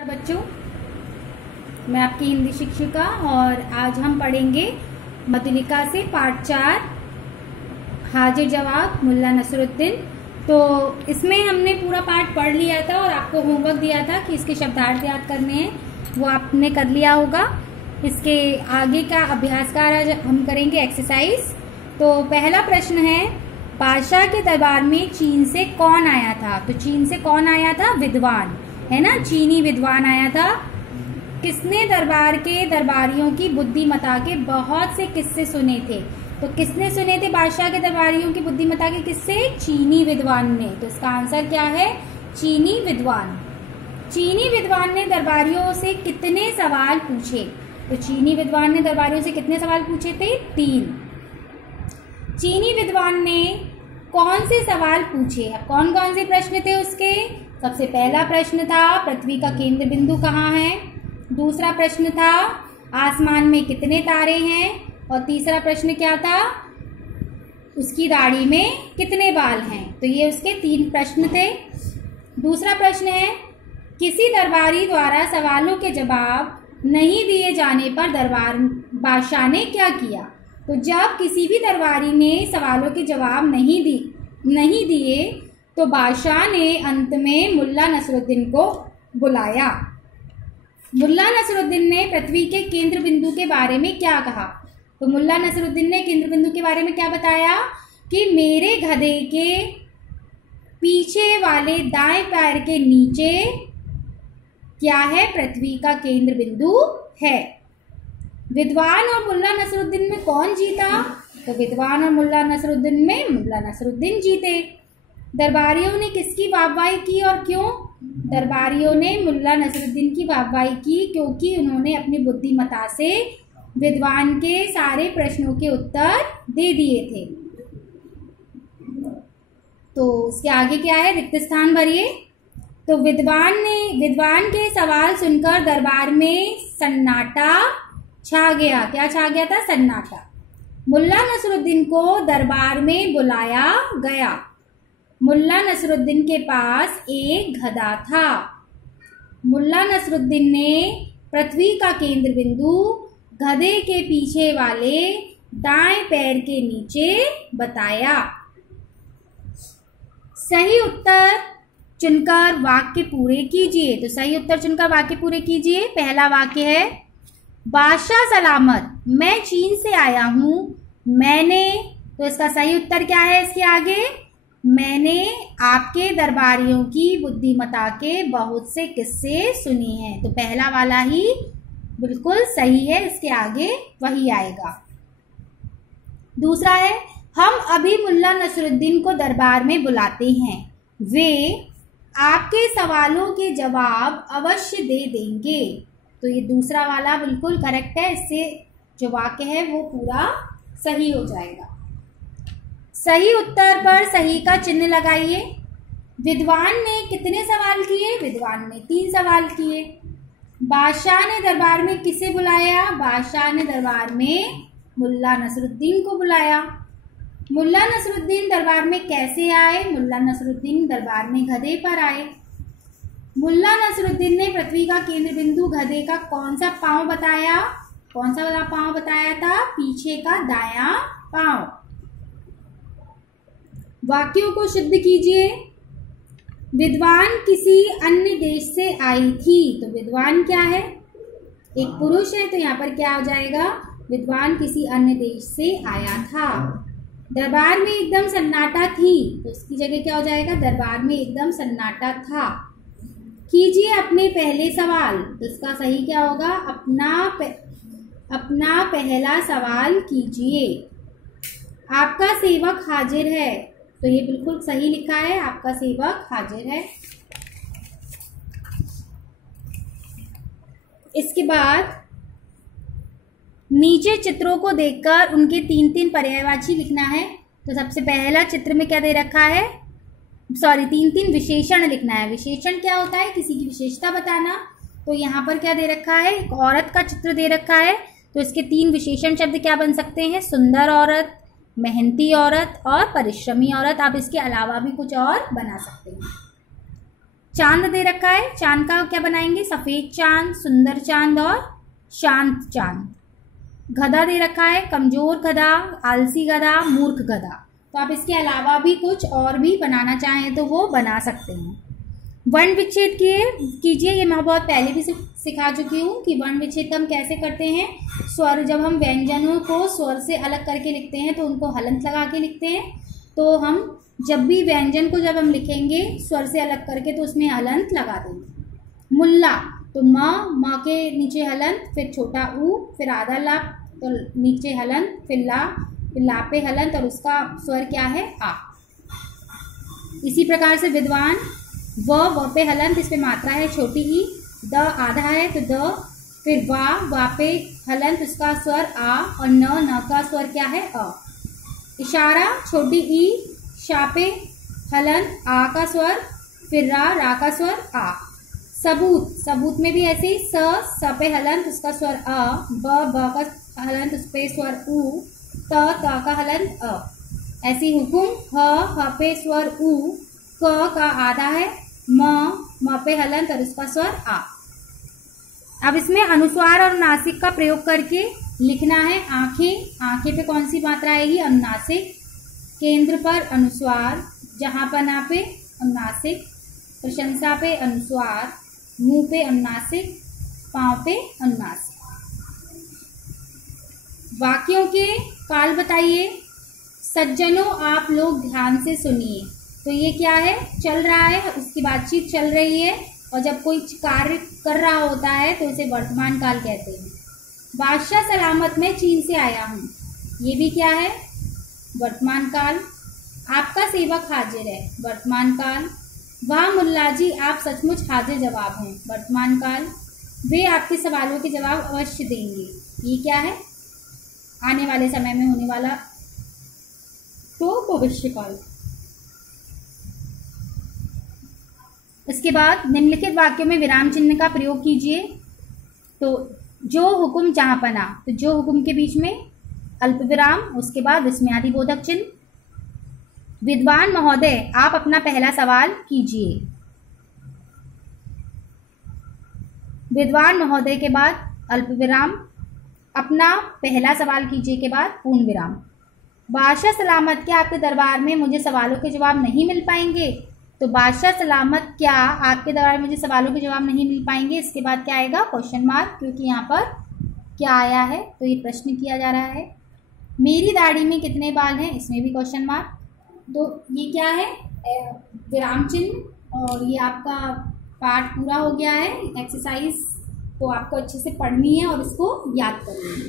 बच्चों, मैं आपकी हिंदी शिक्षिका और आज हम पढ़ेंगे मधुलिका से पाठ 4 हाजिर जवाब मुल्ला नसरुद्दीन। तो इसमें हमने पूरा पाठ पढ़ लिया था और आपको होमवर्क दिया था कि इसके शब्दार्थ याद करने हैं, वो आपने कर लिया होगा। इसके आगे का अभ्यास का आज हम करेंगे एक्सरसाइज। तो पहला प्रश्न है, बादशाह के दरबार में चीन से कौन आया था? तो चीन से कौन आया था? विद्वान, है ना, चीनी विद्वान आया था। किसने दरबार के दरबारियों की बुद्धिमता के बहुत से किस्से सुने थे? तो किसने सुने थे बादशाह के दरबारियों की बुद्धिमता के किस्से? चीनी विद्वान ने। तो इसका आंसर क्या है? चीनी विद्वान। चीनी विद्वान ने दरबारियों से कितने सवाल पूछे? तो चीनी विद्वान ने दरबारियों से कितने सवाल पूछे थे? 3। चीनी विद्वान ने कौन से सवाल पूछे? कौन कौन से प्रश्न थे उसके? सबसे पहला प्रश्न था पृथ्वी का केंद्र बिंदु कहाँ है। दूसरा प्रश्न था आसमान में कितने तारे हैं। और तीसरा प्रश्न क्या था? उसकी दाढ़ी में कितने बाल हैं। तो ये उसके 3 प्रश्न थे। दूसरा प्रश्न है, किसी दरबारी द्वारा सवालों के जवाब नहीं दिए जाने पर बादशाह ने क्या किया? तो जब किसी भी दरबारी ने सवालों के जवाब नहीं दिए तो बादशाह ने अंत में मुल्ला नसरुद्दीन को बुलाया। मुल्ला नसरुद्दीन ने पृथ्वी के केंद्र बिंदु के बारे में क्या कहा? तो मुल्ला नसरुद्दीन ने केंद्र बिंदु के बारे में क्या बताया कि मेरे गधे के पीछे वाले दाएं पैर के नीचे क्या है? पृथ्वी का केंद्र बिंदु है। विद्वान और मुल्ला नसरुद्दीन में कौन जीता? तो विद्वान और मुल्ला नसरुद्दीन में मुल्ला नसरुद्दीन जीते। दरबारियों ने किसकी वाहवाही की और क्यों? दरबारियों ने मुल्ला नसरुद्दीन की वाहवाही की क्योंकि उन्होंने अपनी बुद्धिमता से विद्वान के सारे प्रश्नों के उत्तर दे दिए थे। तो उसके आगे क्या है? रिक्त स्थान भरिए। तो विद्वान के सवाल सुनकर दरबार में सन्नाटा छा गया। क्या छा गया था? सन्नाटा। मुल्ला नसरुद्दीन को दरबार में बुलाया गया। मुल्ला नसरुद्दीन के पास एक गधा था। मुल्ला नसरुद्दीन ने पृथ्वी का केंद्र बिंदु गधे के पीछे वाले दाएं पैर के नीचे बताया। सही उत्तर चुनकर वाक्य पूरे कीजिए। तो सही उत्तर चुनकर वाक्य पूरे कीजिए। पहला वाक्य है, बादशाह सलामत, मैं चीन से आया हूं। मैंने, तो इसका सही उत्तर क्या है? इसके आगे, मैंने आपके दरबारियों की बुद्धिमता के बहुत से किस्से सुने हैं। तो पहला वाला ही बिल्कुल सही है, इसके आगे वही आएगा। दूसरा है, हम अभी मुल्ला नसरुद्दीन को दरबार में बुलाते हैं, वे आपके सवालों के जवाब अवश्य दे देंगे। तो ये दूसरा वाला बिल्कुल करेक्ट है, इससे जो वाक्य है वो पूरा सही हो जाएगा। सही उत्तर पर सही का चिन्ह लगाइए। विद्वान ने कितने सवाल किए? विद्वान ने 3 सवाल किए। बादशाह ने दरबार में किसे बुलाया? बादशाह ने दरबार में मुल्ला नसरुद्दीन को बुलाया। मुल्ला नसरुद्दीन दरबार में कैसे आए? मुल्ला नसरुद्दीन दरबार में गधे पर आए। मुल्ला नसरुद्दीन ने पृथ्वी का केंद्र बिंदु गधे का कौन सा पांव बताया? कौन सा वाला पांव बताया था? पीछे का दायां पांव। वाक्यों को शुद्ध कीजिए। विद्वान किसी अन्य देश से आई थी। तो विद्वान क्या है? एक पुरुष है, तो यहाँ पर क्या हो जाएगा? विद्वान किसी अन्य देश से आया था। दरबार में एकदम सन्नाटा थी, तो उसकी जगह क्या हो जाएगा? दरबार में एकदम सन्नाटा था। कीजिए अपने पहले सवाल। तो इसका सही क्या होगा? अपना पहला सवाल कीजिए। आपका सेवक हाजिर है। तो ये बिल्कुल सही लिखा है, आपका सेवक हाजिर है। इसके बाद नीचे चित्रों को देखकर उनके 3-3 पर्यायवाची लिखना है। तो सबसे पहला चित्र में क्या दे रखा है? 3-3 विशेषण लिखना है। विशेषण क्या होता है? किसी की विशेषता बताना। तो यहाँ पर क्या दे रखा है? एक औरत का चित्र दे रखा है। तो इसके 3 विशेषण शब्द क्या बन सकते हैं? सुंदर औरत, मेहनती औरत और परिश्रमी औरत। आप इसके अलावा भी कुछ और बना सकते हैं। चांद दे रखा है, चांद का क्या बनाएंगे? सफेद चांद, सुंदर चांद और शांत चांद। गधा दे रखा है, कमजोर गधा, आलसी गधा, मूर्ख गधा। तो आप इसके अलावा भी कुछ और भी बनाना चाहें तो वो बना सकते हैं। वर्ण विच्छेद कीजिए, ये मैं बहुत पहले भी सिखा चुकी हूँ कि वर्ण विच्छेद हम कैसे करते हैं। स्वर, जब हम व्यंजनों को स्वर से अलग करके लिखते हैं तो उनको हलंत लगा के लिखते हैं। तो हम जब भी व्यंजन को जब हम लिखेंगे स्वर से अलग करके तो उसमें हलंत लगा देंगे। मुल्ला, तो म के नीचे हलंत, फिर छोटा ऊ, फिर आधा ला, तो नीचे हलंत, फिर ला पे हलंत और उसका स्वर क्या है? आ। इसी प्रकार से विद्वान, व पे हलंत, इस पे मात्रा है छोटी ई, द आधा है तो द, फिर वा पे हलंत, उसका स्वर आ, और न का स्वर क्या है? अ। इशारा, छोटी ई, शा पे हलंत, आ का स्वर, फिर रा का स्वर आ। सबूत में भी ऐसे ही स पे हलंत, उसका स्वर अ, ब का हलंत, उस पे स्वर उ, त का हलंत अ। ऐसी हुकुम, ह पे स्वर उ, क का आधा है, म पे हलंत और उसका स्वर आ। अब इसमें अनुस्वार और नासिक का प्रयोग करके लिखना है। आंखें पे कौन सी मात्रा आएगी? अनुनासिक। केंद्र पर अनुस्वार, जहां पना पे अनुनासिक, प्रशंसा पे अनुस्वार, मुंह पे अनुनासिक, पांव पे अनुनासिक। वाक्यों के काल बताइए। सज्जनों, आप लोग ध्यान से सुनिए। तो ये क्या है? चल रहा है, उसकी बातचीत चल रही है, और जब कोई कार्य कर रहा होता है तो उसे वर्तमान काल कहते हैं। बादशाह सलामत, मैं चीन से आया हूँ, ये भी क्या है? वर्तमान काल। आपका सेवक हाजिर है, वर्तमान काल। वाह मुल्ला जी, आप सचमुच हाजिर जवाब हैं, वर्तमान काल। वे आपके सवालों के जवाब अवश्य देंगे, ये क्या है? आने वाले समय में होने वाला, तो भविष्य काल। इसके बाद निम्नलिखित वाक्यों में विराम चिन्ह का प्रयोग कीजिए। तो जो हुकुम जहां पना, तो जो हुकुम के बीच में अल्प विराम, उसके बाद विस्मयादि बोधक चिन्ह। विद्वान महोदय, आप अपना पहला सवाल कीजिए। विद्वान महोदय के बाद अल्प विराम, अपना पहला सवाल कीजिए के बाद पूर्ण विराम। बादशाह सलामत, क्या आपके दरबार में मुझे सवालों के जवाब नहीं मिल पाएंगे? तो बादशाह सलामत, क्या आपके दरबार में मुझे सवालों के जवाब नहीं मिल पाएंगे? इसके बाद क्या आएगा? क्वेश्चन मार्क, क्योंकि यहाँ पर क्या आया है तो ये प्रश्न किया जा रहा है। मेरी दाढ़ी में कितने बाल हैं? इसमें भी क्वेश्चन मार्क। तो ये क्या है? विराम चिन्ह। और ये आपका पाठ पूरा हो गया है। एक्सरसाइज तो आपको अच्छे से पढ़नी है और इसको याद करनी है।